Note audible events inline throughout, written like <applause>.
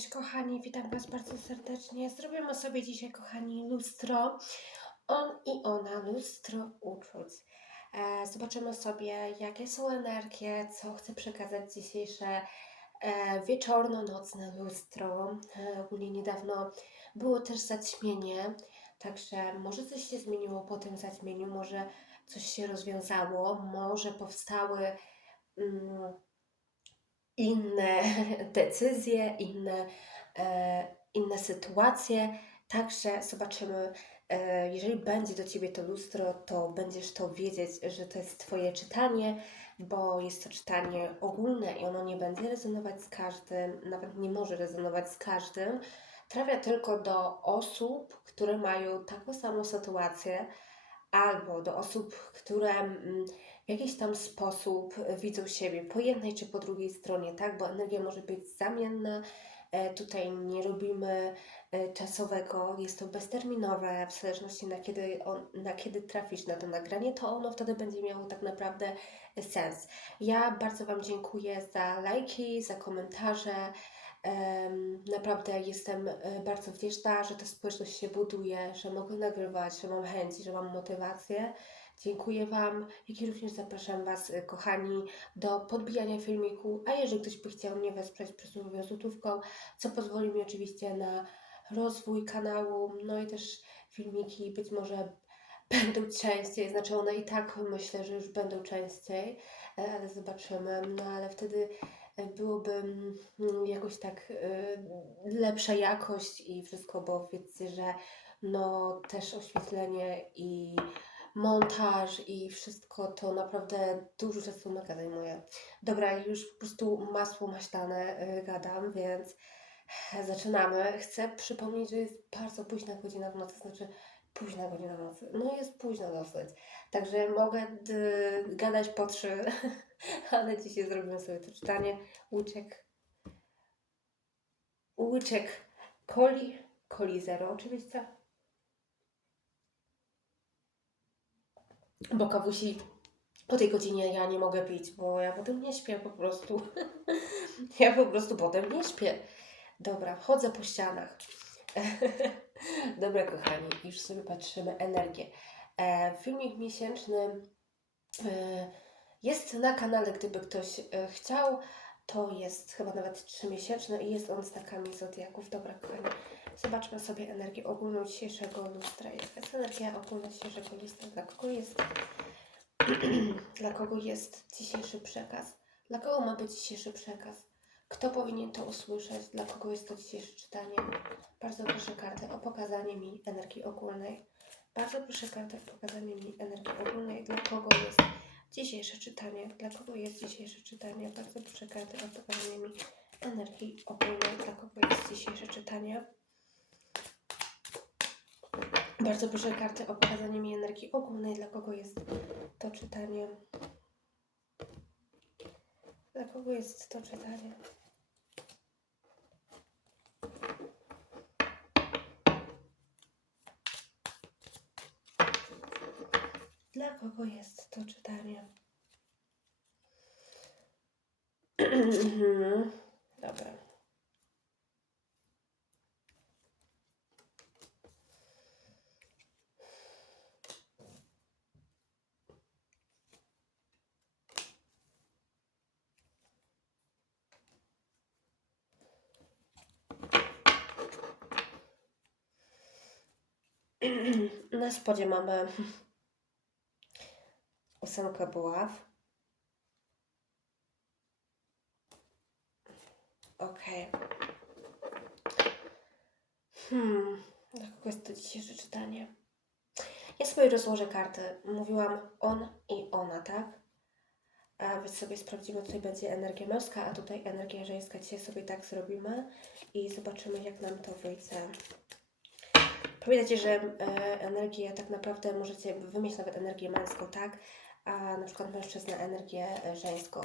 Cześć kochani, witam Was bardzo serdecznie. Zrobimy sobie dzisiaj, kochani, lustro. On i ona, lustro uczuć. E, zobaczymy sobie, jakie są energie, co chce przekazać dzisiejsze e, wieczorno-nocne lustro. E, ogólnie niedawno było też zaćmienie, także może coś się zmieniło po tym zaćmieniu, może coś się rozwiązało, może powstały. Mm, inne <laughs> decyzje, inne, e, inne sytuacje. Także zobaczymy, e, jeżeli będzie do Ciebie to lustro, to będziesz to wiedzieć, że to jest Twoje czytanie, bo jest to czytanie ogólne i ono nie będzie rezonować z każdym, nawet nie może rezonować z każdym. Trafia tylko do osób, które mają taką samą sytuację, albo do osób, które mm, w jakiś tam sposób widzą siebie po jednej czy po drugiej stronie, tak? Bo energia może być zamienna. E, Tutaj nie robimy e, czasowego, jest to bezterminowe, w zależności na kiedy, on, na kiedy trafisz na to nagranie, to ono wtedy będzie miało tak naprawdę sens. Ja bardzo Wam dziękuję za lajki, za komentarze. Naprawdę jestem e, bardzo wdzięczna, że ta społeczność się buduje, że mogę nagrywać, że mam chęci, że mam motywację. Dziękuję Wam, jak i również zapraszam Was, y, kochani, do podbijania filmiku, a jeżeli ktoś by chciał mnie wesprzeć przysłowiową złotówką, co pozwoli mi oczywiście na rozwój kanału, no i też filmiki być może będą częściej, znaczy one i tak myślę, że już będą częściej, e, ale zobaczymy, no ale wtedy e, byłoby mm, jakoś tak y, lepsza jakość i wszystko, bo wiecie, że no też oświetlenie i montaż i wszystko to naprawdę dużo czasu mega zajmuje. Dobra, już po prostu masło maślane y, gadam, więc zaczynamy. Chcę przypomnieć, że jest bardzo późna godzina w nocy, znaczy późna godzina w nocy. No jest późno dosyć, także mogę y, gadać po trzy, <laughs> <laughs> ale dzisiaj zrobimy sobie to czytanie. Łyczek, łyczek coli, coli zero oczywiście. bo kawusi po tej godzinie ja nie mogę pić, bo ja potem nie śpię po prostu. <laughs> ja po prostu potem nie śpię. Dobra, chodzę po ścianach. <laughs> Dobra, kochani, już sobie patrzymy energię. E, filmik miesięczny e, jest na kanale, gdyby ktoś e, chciał. To jest chyba nawet trzymiesięczny i jest on z takami zodiaków. Dobra, kochani, zobaczmy sobie energię ogólną dzisiejszego lustra. Jaka jest energia ogólna dzisiejszego lustra? Dla kogo jest <clears throat> dla kogo jest dzisiejszy przekaz? Dla kogo ma być dzisiejszy przekaz? Kto powinien to usłyszeć? Dla kogo jest to dzisiejsze czytanie? Bardzo proszę kartę o pokazanie mi energii ogólnej. Bardzo proszę kartę o pokazanie mi energii ogólnej. Dla kogo jest dzisiejsze czytanie? Dla kogo jest dzisiejsze czytanie? Bardzo proszę kartę o pokazanie mi energii ogólnej. Dla kogo jest dzisiejsze czytanie? Bardzo proszę kartę o pokazanie mi energii ogólnej, dla kogo jest to czytanie. Dla kogo jest to czytanie? Dla kogo jest to czytanie? <clears throat> Dobra. <clears throat> Na spodzie mamy ósemkę buław. Okej. Hmm, dla kogo jest to dzisiejsze czytanie? Ja sobie rozłożę karty. Mówiłam on i ona, tak? A więc sobie sprawdzimy, tutaj będzie energia męska, a tutaj energia żeńska. Dzisiaj sobie tak zrobimy i zobaczymy, jak nam to wyjdzie. Pamiętajcie, że e, energię tak naprawdę możecie wymieć nawet energię męską, tak? A na przykład mężczyzna energię e, żeńską.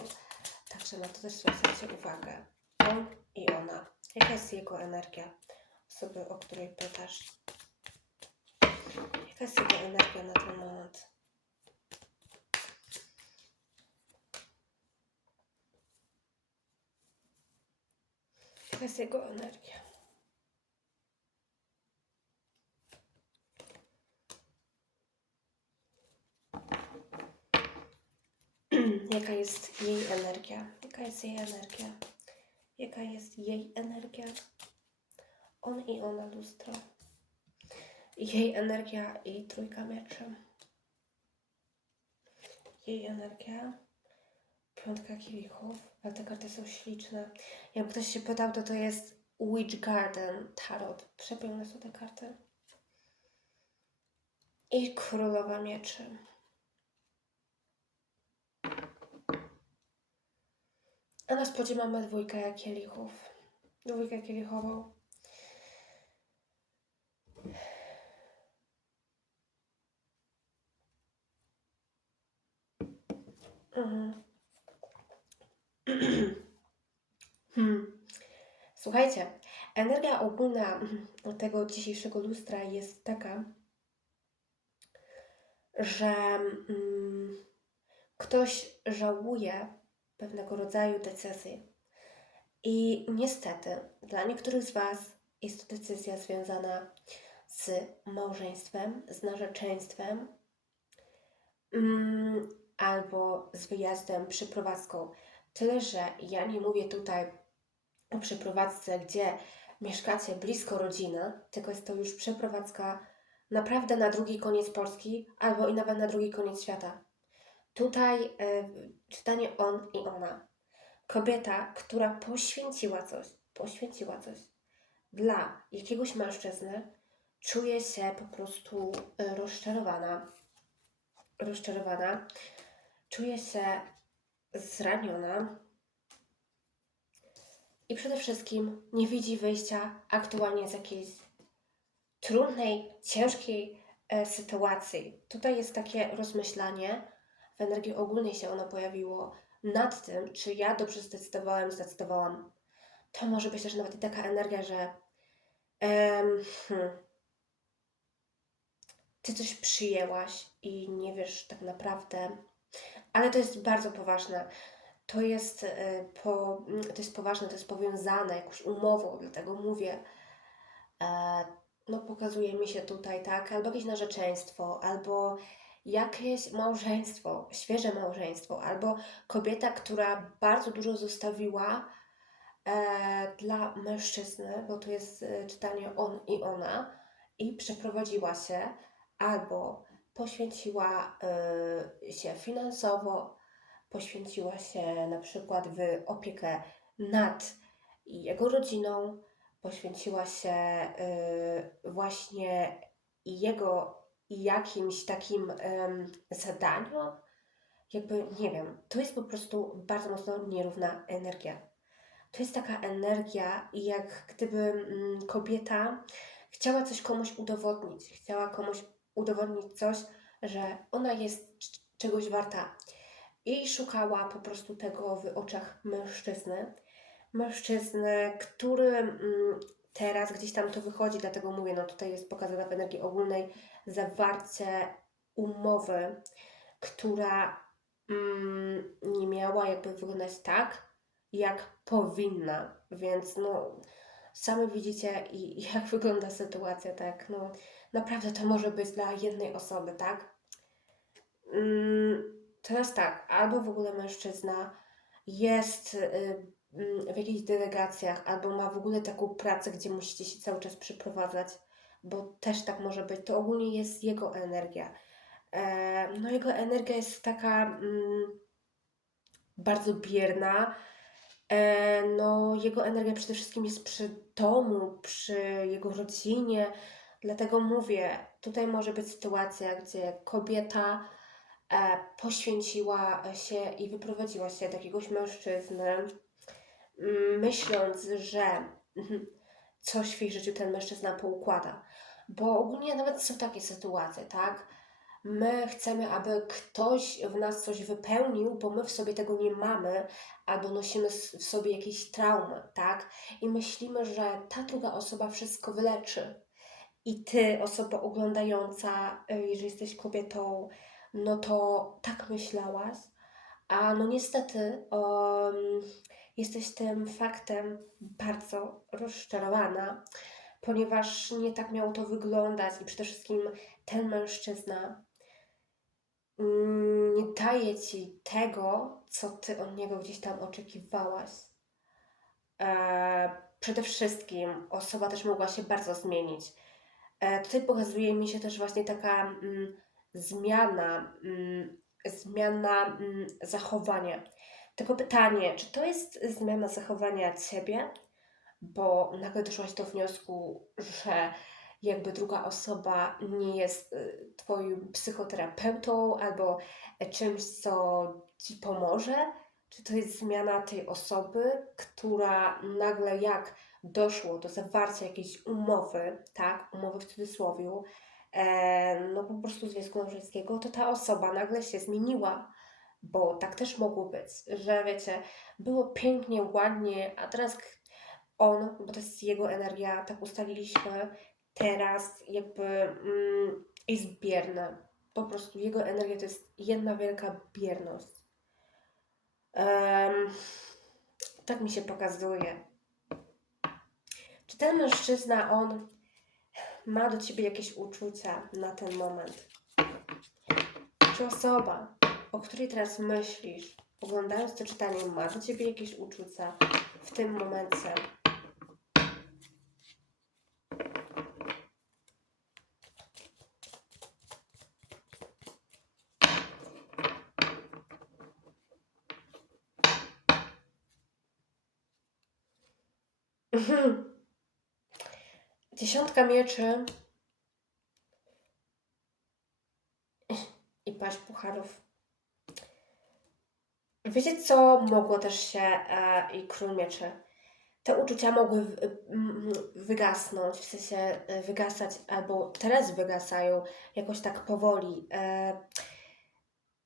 Także na to też zwracajcie uwagę. On i ona. Jaka jest jego energia? Osoby, o której pytasz. Jaka jest jego energia na ten moment? To jest jego energia. <clears throat> Jaka jest jej energia? Jaka jest jej energia? Jaka jest jej energia? On i ona lustro. Jej energia i trójka mieczy. Jej energia. Piątka kielichów. Ale te karty są śliczne. Jak ktoś się pytał, to to jest Witch Garden Tarot. Przepiękne są te karty. I królowa mieczy. A na spodzie mamy dwójkę kielichów. Dwójkę kielichową. Mhm. <clears throat> Hmm. Słuchajcie, energia ogólna tego dzisiejszego lustra jest taka, że mm, ktoś żałuje pewnego rodzaju decyzji. I niestety, dla niektórych z Was jest to decyzja związana z małżeństwem, z narzeczeństwem, mm, albo z wyjazdem, przyprowadzką. Tyle, że ja nie mówię tutaj o przeprowadzce, gdzie mieszkacie blisko rodziny, tylko jest to już przeprowadzka naprawdę na drugi koniec Polski, albo i nawet na drugi koniec świata. Tutaj y, czytanie on i ona. Kobieta, która poświęciła coś, poświęciła coś dla jakiegoś mężczyzny, czuje się po prostu y, rozczarowana. Rozczarowana. Czuje się zraniona. I przede wszystkim nie widzi wyjścia aktualnie z jakiejś trudnej, ciężkiej e, sytuacji. Tutaj jest takie rozmyślanie, w energii ogólnej się ono pojawiło, nad tym, czy ja dobrze zdecydowałem, zdecydowałam. To może być też nawet i taka energia, że em, hmm, ty coś przyjęłaś i nie wiesz tak naprawdę, ale to jest bardzo poważne. To jest, e, po, to jest poważne, to jest powiązane jakąś umową, dlatego mówię. E, no, pokazuje mi się tutaj, tak, albo jakieś narzeczeństwo, albo jakieś małżeństwo, świeże małżeństwo, albo kobieta, która bardzo dużo zostawiła e, dla mężczyzny, bo tu jest e, czytanie on i ona, i przeprowadziła się, albo poświęciła e, się finansowo, poświęciła się na przykład w opiekę nad jego rodziną, poświęciła się y, właśnie jego jakimś takim zadaniom. Jakby, nie wiem, to jest po prostu bardzo mocno nierówna energia. To jest taka energia, jak gdyby mm, kobieta chciała coś komuś udowodnić, chciała komuś udowodnić coś, że ona jest czegoś warta. I szukała po prostu tego w oczach mężczyzny. Mężczyzny, który mm, teraz gdzieś tam to wychodzi, dlatego mówię, no tutaj jest pokazane w energii ogólnej zawarcie umowy, która mm, nie miała jakby wyglądać tak, jak powinna. Więc no, sami widzicie, i, <laughs> jak wygląda sytuacja, tak? No, naprawdę to może być dla jednej osoby, tak? Mm, teraz tak, albo w ogóle mężczyzna jest y, mm, w jakichś delegacjach, albo ma w ogóle taką pracę, gdzie musicie się cały czas przyprowadzać, bo też tak może być. To ogólnie jest jego energia. E, no, jego energia jest taka mm, bardzo bierna. E, no, jego energia przede wszystkim jest przy domu, przy jego rodzinie. Dlatego mówię, tutaj może być sytuacja, gdzie kobieta e, poświęciła się i wyprowadziła się do jakiegoś mężczyzny, mm, myśląc, że mhm, coś w jej życiu ten mężczyzna poukłada. Bo ogólnie nawet są takie sytuacje, tak? My chcemy, aby ktoś w nas coś wypełnił, bo my w sobie tego nie mamy, albo nosimy w sobie jakieś traumy, tak? I myślimy, że ta druga osoba wszystko wyleczy. I ty, osoba oglądająca, y, jeżeli jesteś kobietą, no to tak myślałaś, a no niestety, um, jesteś tym faktem bardzo rozczarowana, ponieważ nie tak miało to wyglądać i przede wszystkim ten mężczyzna nie daje ci tego, co ty od niego gdzieś tam oczekiwałaś. E, przede wszystkim osoba też mogła się bardzo zmienić. E, tutaj pokazuje mi się też właśnie taka mm, zmiana, mm, zmiana mm, zachowania. Tylko pytanie, czy to jest zmiana zachowania ciebie, bo nagle doszłaś do wniosku, że jakby druga osoba nie jest y, twoim psychoterapeutą albo czymś, co ci pomoże? Czy to jest zmiana tej osoby, która nagle jak doszło do zawarcia jakiejś umowy, tak, umowy w cudzysłowie, e, no po prostu związku małżeńskiego, to ta osoba nagle się zmieniła, bo tak też mogło być, że wiecie, było pięknie, ładnie, a teraz on, bo to jest jego energia, tak ustaliliśmy, teraz jakby mm, jest bierna. Po prostu jego energia to jest jedna wielka bierność. Em, tak mi się pokazuje. Czy ten mężczyzna, on ma do ciebie jakieś uczucia na ten moment? Czy osoba, o której teraz myślisz, oglądając to czytanie, ma do ciebie jakieś uczucia w tym momencie? <laughs> Dziesiątka mieczy i paść pucharów. Wiecie, co mogło też się e, i król mieczy? Te uczucia mogły w, wygasnąć, w sensie e, wygasać, albo teraz wygasają jakoś tak powoli. E,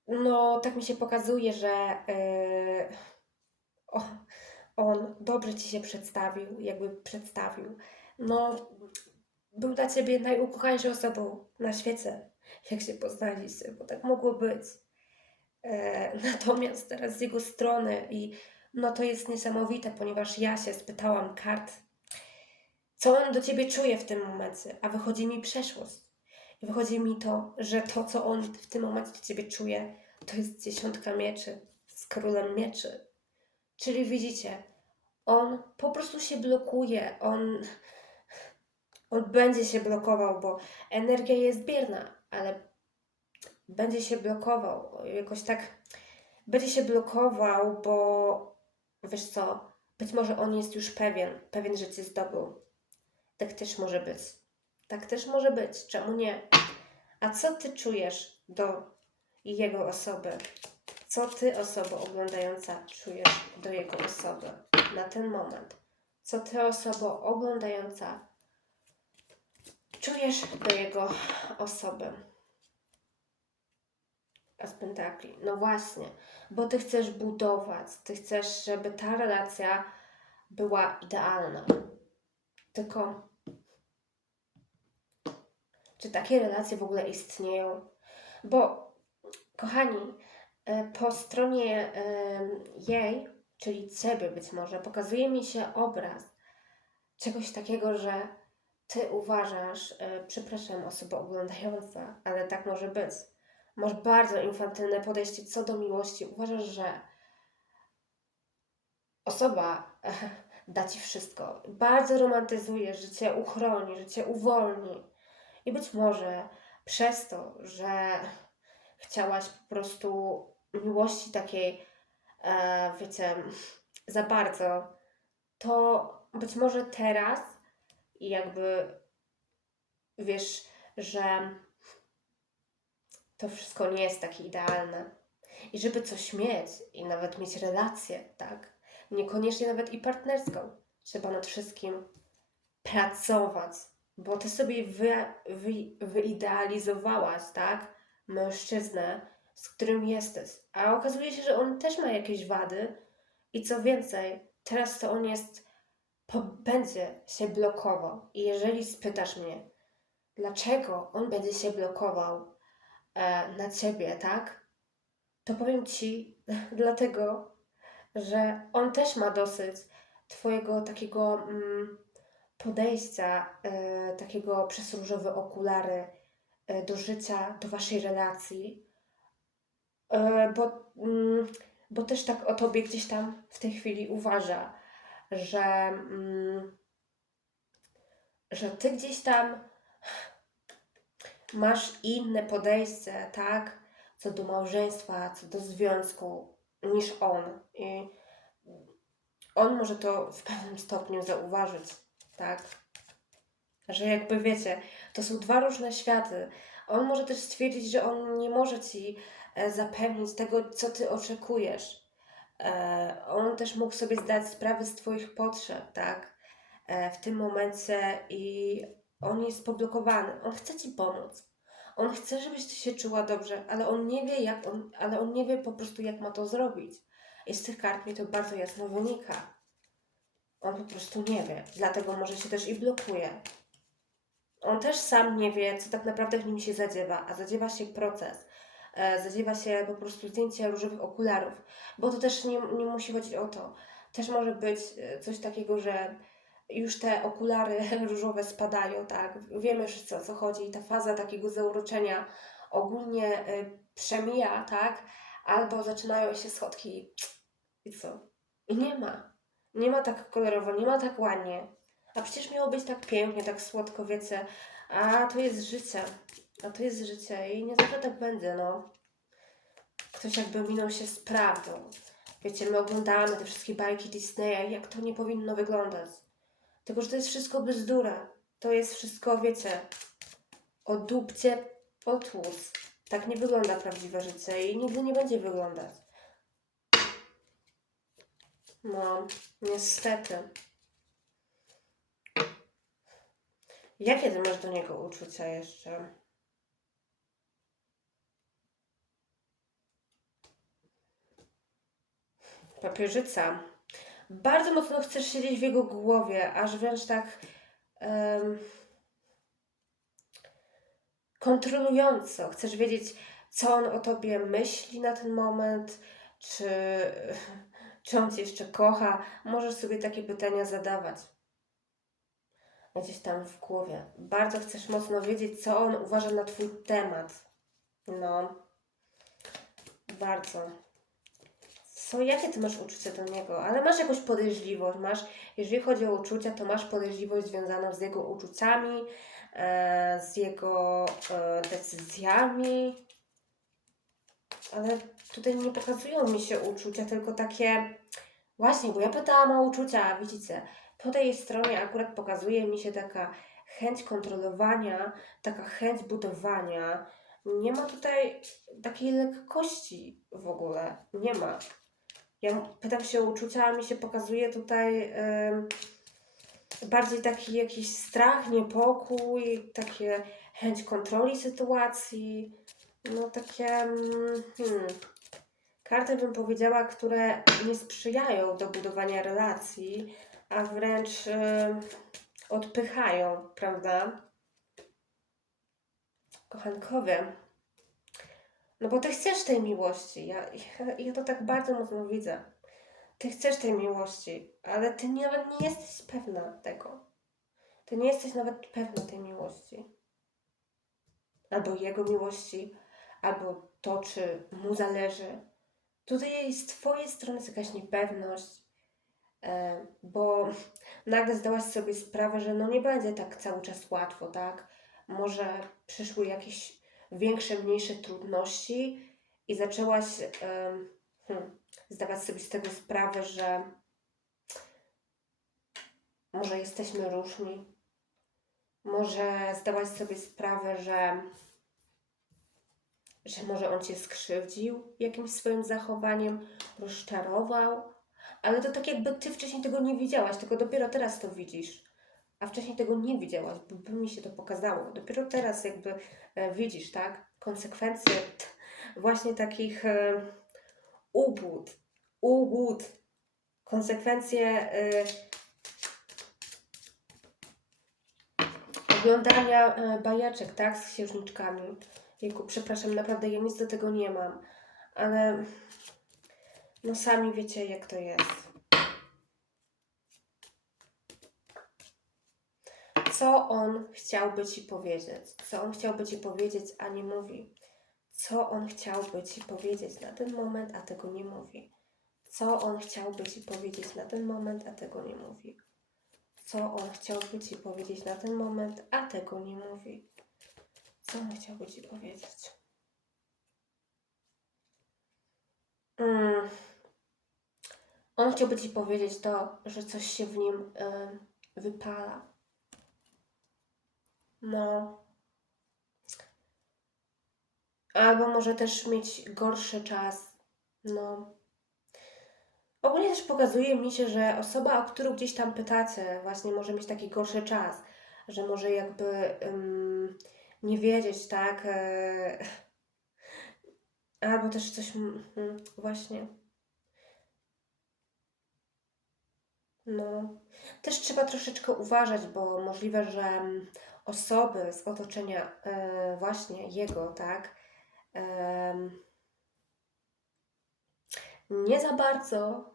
no, tak mi się pokazuje, że e, o, on dobrze ci się przedstawił, jakby przedstawił. No, był dla ciebie najukochańszą osobą na świecie, jak się poznaliście, bo tak mogło być. E, <laughs> natomiast teraz z jego strony i no to jest niesamowite, ponieważ ja się spytałam kart, co on do ciebie czuje w tym momencie, a wychodzi mi przeszłość. I wychodzi mi to, że to, co on w tym momencie do ciebie czuje, to jest dziesiątka mieczy z królem mieczy. Czyli widzicie, on po prostu się blokuje, on, <laughs> on będzie się blokował, bo energia jest bierna, ale będzie się blokował, jakoś tak będzie się blokował, bo wiesz co, być może on jest już pewien, pewien, że cię zdobył. Tak też może być. Tak też może być, czemu nie? A co ty czujesz do jego osoby? Co ty, osoba oglądająca, czujesz do jego osoby na ten moment? Co ty, osoba oglądająca, czujesz do jego osoby? Z pentakli. No właśnie, bo ty chcesz budować, ty chcesz, żeby ta relacja była idealna. Tylko, czy takie relacje w ogóle istnieją? Bo, kochani, e, po stronie jej, czyli ciebie być może, pokazuje mi się obraz czegoś takiego, że ty uważasz, e, przepraszam, osoba oglądająca, ale tak może być masz bardzo infantylne podejście co do miłości. Uważasz, że osoba <laughs> da ci wszystko. Bardzo romantyzujesz, że cię uchroni, że cię uwolni. I być może przez to, że chciałaś po prostu miłości takiej, e, wiecie, za bardzo, to być może teraz jakby wiesz, że to wszystko nie jest takie idealne. I żeby coś mieć i nawet mieć relację, tak? Niekoniecznie nawet i partnerską. Trzeba nad wszystkim pracować, bo ty sobie wy, wy, wyidealizowałaś, tak? Mężczyznę, z którym jesteś. A okazuje się, że on też ma jakieś wady i co więcej, teraz to on jest, będzie się blokował. I jeżeli spytasz mnie, dlaczego on będzie się blokował, na ciebie, tak? To powiem ci <laughs> dlatego, że on też ma dosyć Twojego takiego mm, podejścia, e, takiego przez różowe okulary e, do życia, do Waszej relacji, e, bo, mm, bo też tak o Tobie gdzieś tam w tej chwili uważa, że, mm, że Ty gdzieś tam masz inne podejście, tak? Co do małżeństwa, co do związku, niż on. I on może to w pewnym stopniu zauważyć, tak? Że jakby wiecie, to są dwa różne światy. On może też stwierdzić, że on nie może ci e, zapewnić tego, co ty oczekujesz. E, on też mógł sobie zdać sprawę z twoich potrzeb, tak? E, w tym momencie i on jest poblokowany. On chce ci pomóc. On chce, żebyś ty się czuła dobrze, ale on nie wie, jak on, ale on nie wie po prostu, jak ma to zrobić. I z tych kart mi to bardzo jasno wynika. On po prostu nie wie, dlatego może się też i blokuje. On też sam nie wie, co tak naprawdę w nim się zadziewa, a zadziewa się proces. E, zadziewa się po prostu zdjęcie różowych okularów, bo to też nie, nie musi chodzić o to. Też może być e, coś takiego, że już te okulary <laughs> różowe spadają, tak? Wiemy wszyscy o co chodzi i ta faza takiego zauroczenia ogólnie y, przemija, tak? Albo zaczynają się schodki i co? I nie ma. Nie ma tak kolorowo, nie ma tak ładnie. A przecież miało być tak pięknie, tak słodko, wiecie. A to jest życie. A to jest życie i nie zawsze tak będzie, no. Ktoś jakby minął się z prawdą. Wiecie, my oglądamy te wszystkie bajki Disneya, jak to nie powinno wyglądać. Tylko, że to jest wszystko bzdura. To jest wszystko, wiecie, o dupcie potłus. Tak nie wygląda prawdziwe życie i nigdy nie będzie wyglądać. No, niestety. Jakie ty masz do niego uczucia jeszcze? Papieżyca. Bardzo mocno chcesz siedzieć w jego głowie, aż wręcz tak em, kontrolująco. Chcesz wiedzieć, co on o tobie myśli na ten moment, czy, <laughs> czy on cię jeszcze kocha. Możesz sobie takie pytania zadawać. Gdzieś tam w głowie. Bardzo chcesz mocno wiedzieć, co on uważa na twój temat. No. Bardzo. Co, jakie ty masz uczucia do niego? Ale masz jakąś podejrzliwość, masz, jeżeli chodzi o uczucia, to masz podejrzliwość związaną z jego uczuciami, e, z jego e, decyzjami. Ale tutaj nie pokazują mi się uczucia, tylko takie. Właśnie, bo ja pytałam o uczucia, widzicie, po tej stronie akurat pokazuje mi się taka chęć kontrolowania, taka chęć budowania. Nie ma tutaj takiej lekkości w ogóle. Nie ma. Ja pytam się o uczucia, a mi się pokazuje tutaj bardziej taki jakiś strach, niepokój, takie chęć kontroli sytuacji. No takie, mm, hmm, karty bym powiedziała, które nie sprzyjają do budowania relacji, a wręcz odpychają, prawda? Kochankowie. No bo ty chcesz tej miłości. Ja, ja, ja to tak bardzo mocno widzę. Ty chcesz tej miłości, ale ty nawet nie jesteś pewna tego. Ty nie jesteś nawet pewna tej miłości. Albo jego miłości, albo to, czy mu zależy. Tutaj z twojej strony jest jakaś niepewność, e, bo nagle zdałaś sobie sprawę, że no nie będzie tak cały czas łatwo, tak? Może przyszły jakieś większe, mniejsze trudności i zaczęłaś hmm, zdawać sobie z tego sprawę, że może jesteśmy różni. Może zdałaś sobie sprawę, że, że może on cię skrzywdził jakimś swoim zachowaniem, rozczarował, ale to tak jakby ty wcześniej tego nie widziałaś, tylko dopiero teraz to widzisz a wcześniej tego nie widziałaś, bo mi się to pokazało. Dopiero teraz jakby widzisz, tak? Konsekwencje właśnie takich e, ubód, ubód, konsekwencje e, oglądania e, bajeczek, tak? Z księżniczkami. Jejku, przepraszam, naprawdę ja nic do tego nie mam, ale No sami wiecie, jak to jest. Co on chciałby ci powiedzieć? Co on chciałby ci powiedzieć, a nie mówi? Co on chciałby ci powiedzieć na ten moment, a tego nie mówi? Co on chciałby ci powiedzieć na ten moment, a tego nie mówi? Co on chciałby ci powiedzieć na ten moment, a tego nie mówi? Co on chciałby ci powiedzieć? Mm. On chciałby ci powiedzieć to, że coś się w nim em, wypala. No. Albo może też mieć gorszy czas. No. Ogólnie też pokazuje mi się, że osoba, o którą gdzieś tam pytacie, właśnie może mieć taki gorszy czas, że może jakby ym, nie wiedzieć, tak? E, <laughs> albo też coś, właśnie. No. Też trzeba troszeczkę uważać, bo możliwe, że osoby z otoczenia e, właśnie jego, tak? nie za bardzo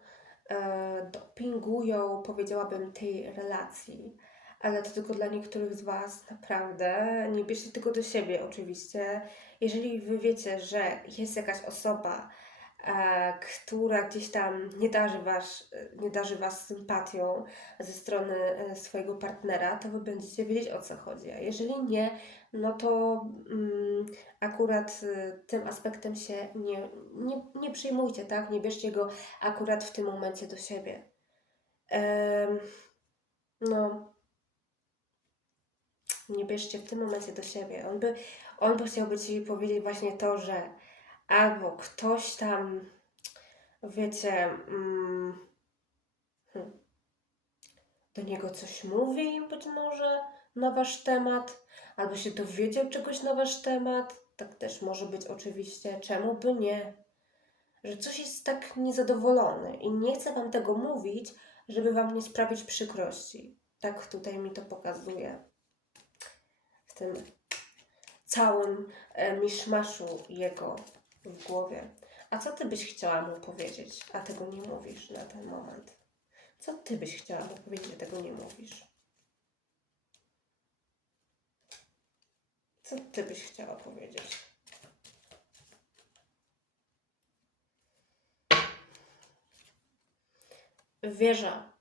e, dopingują, powiedziałabym, tej relacji. Ale to tylko dla niektórych z Was, naprawdę. Nie bierzcie tego do siebie, oczywiście. Jeżeli Wy wiecie, że jest jakaś osoba, która gdzieś tam nie darzy, was, nie darzy Was sympatią ze strony e, swojego partnera, to Wy będziecie wiedzieć o co chodzi. A jeżeli nie, no to mm, akurat y, tym aspektem się nie, nie, nie przyjmujcie, tak? Nie bierzcie go akurat w tym momencie do siebie. Em, no, nie bierzcie w tym momencie do siebie. On by, on by chciałby Ci powiedzieć właśnie to, że albo ktoś tam, wiecie, mm, hmm, do niego coś mówi być może na Wasz temat, albo się dowiedział czegoś na Wasz temat. Tak też może być oczywiście. Czemu by nie? Że coś jest tak niezadowolony i nie chcę Wam tego mówić, żeby Wam nie sprawić przykrości. Tak tutaj mi to pokazuje. W tym całym e, miszmaszu jego w głowie. A co Ty byś chciała mu powiedzieć, a tego nie mówisz na ten moment? Co Ty byś chciała mu powiedzieć, a tego nie mówisz? Co Ty byś chciała powiedzieć? Wieża.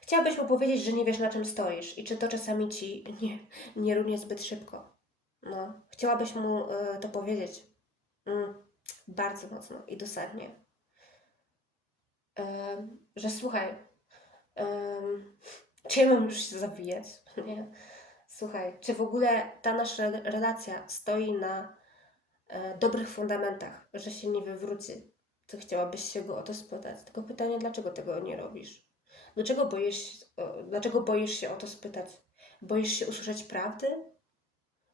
Chciałabyś mu powiedzieć, że nie wiesz na czym stoisz i czy to czasami ci nie, nie runie zbyt szybko. No, chciałabyś mu y, to powiedzieć. Mm, bardzo mocno i dosadnie. Że słuchaj, ym, czy ja mam już się zabijać? <laughs> Nie. Słuchaj, czy w ogóle ta nasza relacja stoi na e, dobrych fundamentach, że się nie wywróci? To chciałabyś się go o to spytać. Tylko pytanie, dlaczego tego nie robisz? Dlaczego boisz, dlaczego boisz się o to spytać? Boisz się usłyszeć prawdy?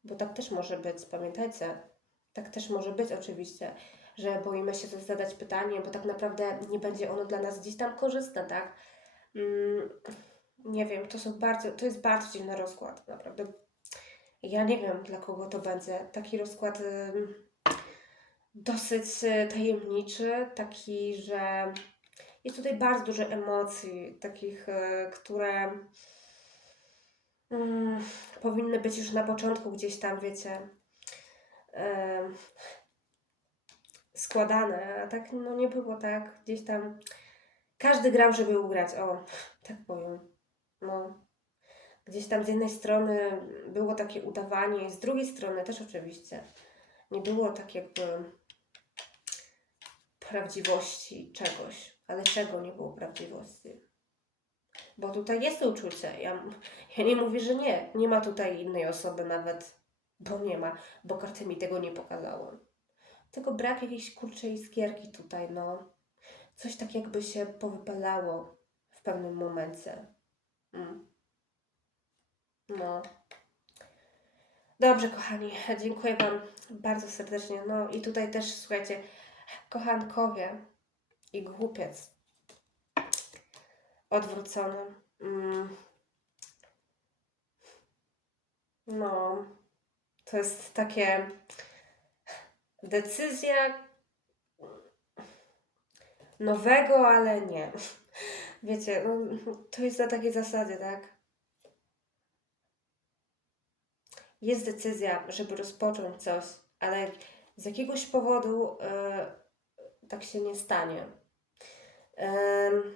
Bo tak też może być, pamiętajcie. Tak też może być oczywiście, że boimy się zadać pytanie, bo tak naprawdę nie będzie ono dla nas gdzieś tam korzystne, tak? Mm, nie wiem, to są bardzo, to jest bardzo dziwny rozkład, naprawdę. Ja nie wiem, dla kogo to będzie. Taki rozkład ym, dosyć y, tajemniczy, taki, że jest tutaj bardzo dużo emocji, takich, y, które mm, powinny być już na początku gdzieś tam, wiecie, ym, składane, a tak no nie było tak, gdzieś tam każdy grał, żeby ugrać, o, tak powiem. No, gdzieś tam z jednej strony było takie udawanie, z drugiej strony też oczywiście nie było tak jakby prawdziwości czegoś. Ale czego nie było prawdziwości? Bo tutaj jest uczucie. Ja, ja nie mówię, że nie. Nie ma tutaj innej osoby nawet, bo nie ma, bo karty mi tego nie pokazały. Tylko brak jakiejś kurczej iskierki tutaj, no. Coś tak jakby się powypalało w pewnym momencie. Mm. No. Dobrze, kochani, dziękuję Wam bardzo serdecznie. No i tutaj też, słuchajcie, kochankowie i głupiec odwrócony. Mm. No, to jest takie decyzja, nowego, ale nie. <laughs> Wiecie, no, to jest na takiej zasadzie, tak? Jest decyzja, żeby rozpocząć coś, ale z jakiegoś powodu e, tak się nie stanie. Em,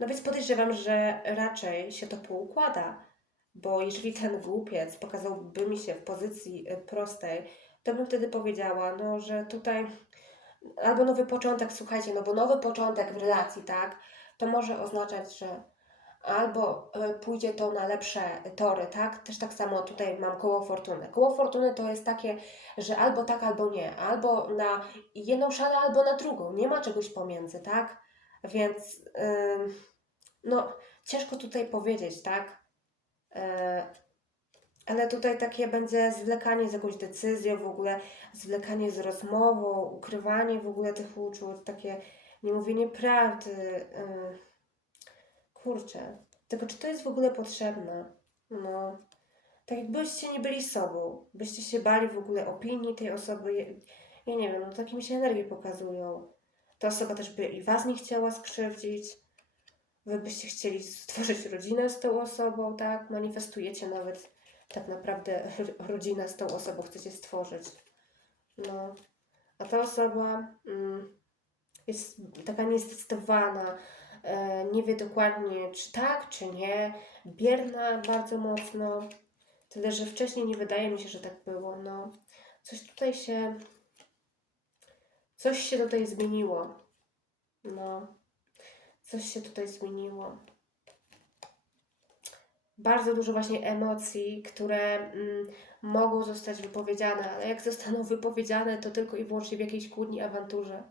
no więc podejrzewam, że raczej się to poukłada, bo jeżeli ten głupiec pokazałby mi się w pozycji e, prostej, to bym wtedy powiedziała, no, że tutaj albo nowy początek, słuchajcie, no bo nowy początek w relacji, tak, to może oznaczać, że albo e, pójdzie to na lepsze tory, tak? Też tak samo tutaj mam koło fortuny. Koło fortuny to jest takie, że albo tak, albo nie, albo na jedną szalę, albo na drugą. Nie ma czegoś pomiędzy, tak? Więc ym, no, ciężko tutaj powiedzieć, tak? E, ale tutaj takie będzie zwlekanie z jakąś decyzją, w ogóle zwlekanie z rozmową, ukrywanie w ogóle tych uczuć, takie niemówienie prawdy. y, Kurczę, tylko czy to jest w ogóle potrzebne? No, tak jakbyście nie byli sobą, byście się bali w ogóle opinii tej osoby. Ja, nie wiem, no takie mi się energie pokazują. Ta osoba też by i was nie chciała skrzywdzić. Wy byście chcieli stworzyć rodzinę z tą osobą, tak? Manifestujecie nawet tak naprawdę <laughs> rodzinę z tą osobą chcecie stworzyć. No. A ta osoba mm, jest taka niezdecydowana, e, nie wie dokładnie, czy tak, czy nie, bierna bardzo mocno. Tyle, że wcześniej nie wydaje mi się, że tak było. No, coś tutaj się. Coś się tutaj zmieniło. No, coś się tutaj zmieniło. Bardzo dużo właśnie emocji, które mm, mogą zostać wypowiedziane, ale jak zostaną wypowiedziane, to tylko i wyłącznie w jakiejś kłótni, awanturze.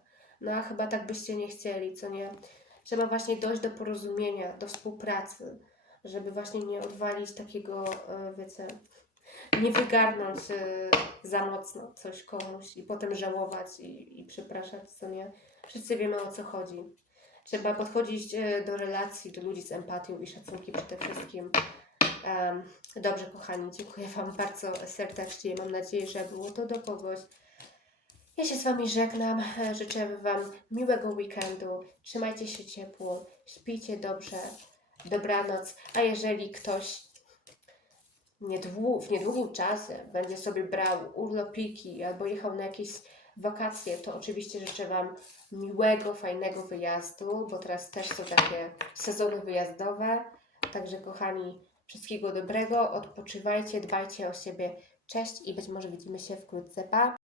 No a chyba tak byście nie chcieli, co nie? Trzeba właśnie dojść do porozumienia, do współpracy, żeby właśnie nie odwalić takiego, e, wiecie, nie wygarnąć e, za mocno coś komuś i potem żałować i, i przepraszać, co nie? Wszyscy wiemy o co chodzi. Trzeba podchodzić e, do relacji, do ludzi z empatią i szacunkiem przede wszystkim. Dobrze, kochani, dziękuję Wam bardzo serdecznie. Mam nadzieję, że było to do kogoś. Ja się z Wami żegnam. Życzę Wam miłego weekendu. Trzymajcie się ciepło, śpijcie dobrze. Dobranoc. A jeżeli ktoś niedłu- w niedługim czasie będzie sobie brał urlopiki albo jechał na jakieś wakacje, to oczywiście życzę Wam miłego, fajnego wyjazdu, bo teraz też są takie sezony wyjazdowe. Także kochani, wszystkiego dobrego, odpoczywajcie, dbajcie o siebie. Cześć i być może widzimy się wkrótce. Pa!